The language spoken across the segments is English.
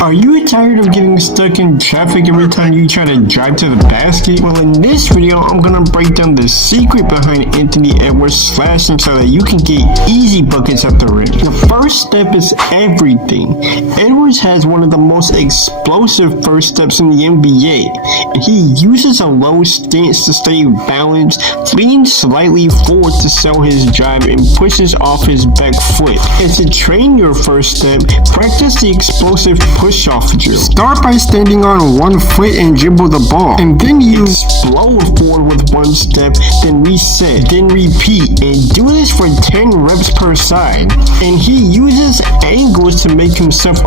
Are you tired of getting stuck in traffic every time you try to drive to the basket? Well, in this video, I'm gonna break down the secret behind Anthony Edwards slashing so that you can get easy buckets at the rim. The first step is everything. Edwards has one of the most explosive first steps in the NBA, and he uses a low stance to stay balanced, leans slightly forward to sell his drive, and pushes off his back foot. And to train your first step, practice the explosive push-off drill. Start by standing on one foot and dribble the ball, and then you explode forward with one step, then reset, then repeat, and do this for 10 reps per side. And he uses angles to make himself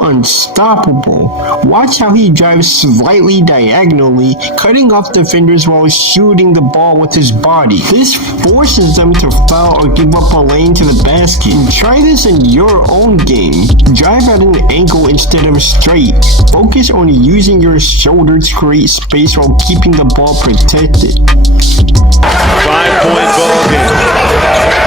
unstoppable. Watch how he drives slightly diagonally, cutting off defenders while shooting the ball with his body. This forces them to foul or give up a lane to the basket. And try this in your own game. Drive at an angle instead of straight. Focus on using your shoulder to create space while keeping the ball protected. 5-point ball game.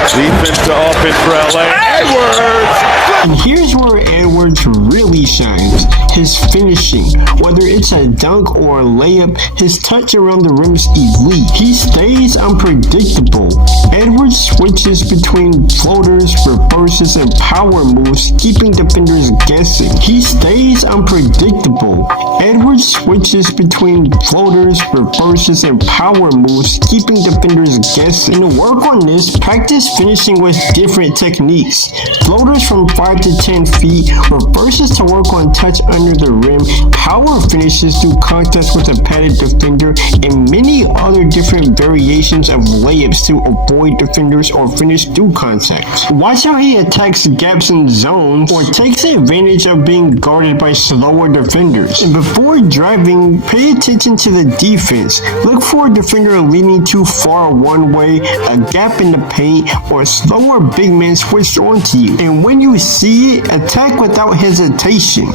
Defense to offense for LA. Edwards! And here's where Edwards really shines. His finishing. Whether it's a dunk or a layup, his touch around the rim is elite. He stays unpredictable. Edwards switches between floaters, reverses, and power moves, keeping defenders guessing. He stays unpredictable. Edwards switches between floaters, reverses, and power moves, keeping defenders guessing. And to work on this, practice finishing with different techniques. Floaters from 5 to 10 feet, reverses to work on touch under the rim, power finishes through contact with a padded defender, and many other different variations of layups to avoid defenders or finish through contact. Watch how he attacks gaps in zones or takes advantage of being guarded by slower defenders. And before driving, pay attention to the defense. Look for a defender leaning too far one way, a gap in the paint, or a slower big man switched onto you. And when you see it, attack without hesitation.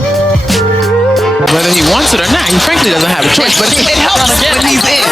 Whether he wants it or not, he frankly doesn't have a choice, but it helps when he's in.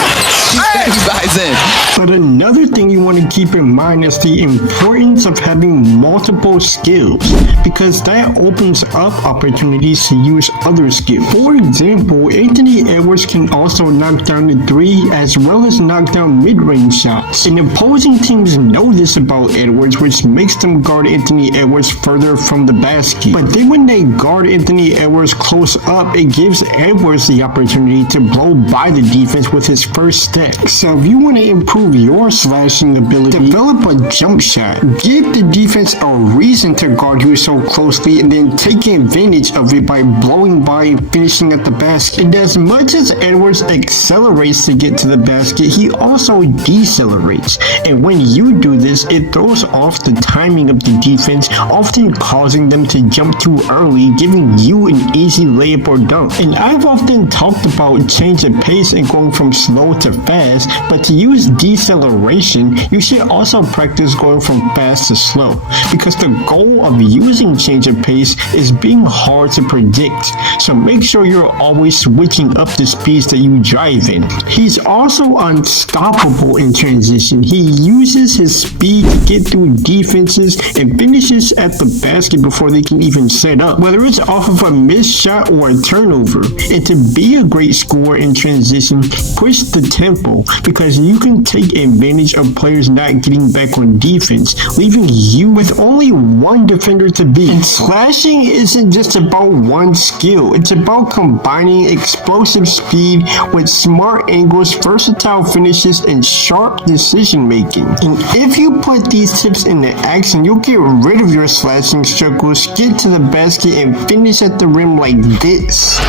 He buys in. But another thing you want to keep in mind is the importance of having multiple skills, because that opens up opportunities to use other skills. For example, Anthony Edwards can also knock down the three as well as knock down mid-range shots. And opposing teams know this about Edwards, which makes them guard Anthony Edwards further from the basket. But then when they guard Anthony Edwards close up, it gives Edwards the opportunity to blow by the defense with his first step. So if you want to improve your slashing ability, develop a jump shot. Give the defense a reason to guard you so closely, and then take advantage of it by blowing by and finishing at the basket. And as much as Edwards accelerates to get to the basket, he also decelerates. And when you do this, it throws off the timing of the defense, often causing them to jump too early, giving you an easy layup or dunk. And I've often talked about change of pace and going from slow to fast, but to use deceleration, you should also practice going from fast to slow, because the goal of using change of pace is being hard to predict. So make sure you're always switching up the speeds that you drive in. He's also unstoppable in transition. He uses his speed to get through defenses and finishes at the basket before they can even set up, whether it's off of a missed shot or a turnover. And to be a great scorer in transition, push the tempo, because you can take advantage of players not getting back on defense, leaving you with only one defender to beat. And slashing isn't just about one skill, it's about combining explosive speed with smart angles, versatile finishes, and sharp decision making. And if you put these tips into action, you'll get rid of your slashing struggles, get to the basket, and finish at the rim like this.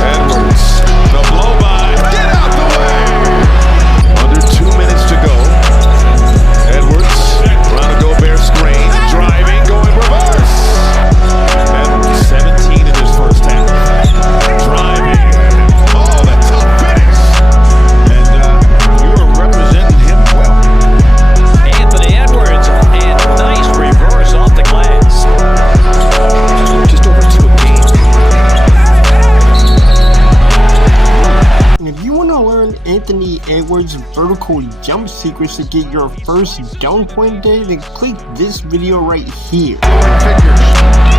Edwards, the blow by. Get out the way. Under 2 minutes to go. Edwards, around a Gobert screen, driving, going reverse. Edwards, 17 in his first half. Driving. Oh, that tough finish. And you are representing him well. Anthony Edwards, and nice reverse off the glass. Just over 2 a game. Anthony Edwards vertical jump secrets to get your first dunk one day, then click this video right here. Figures.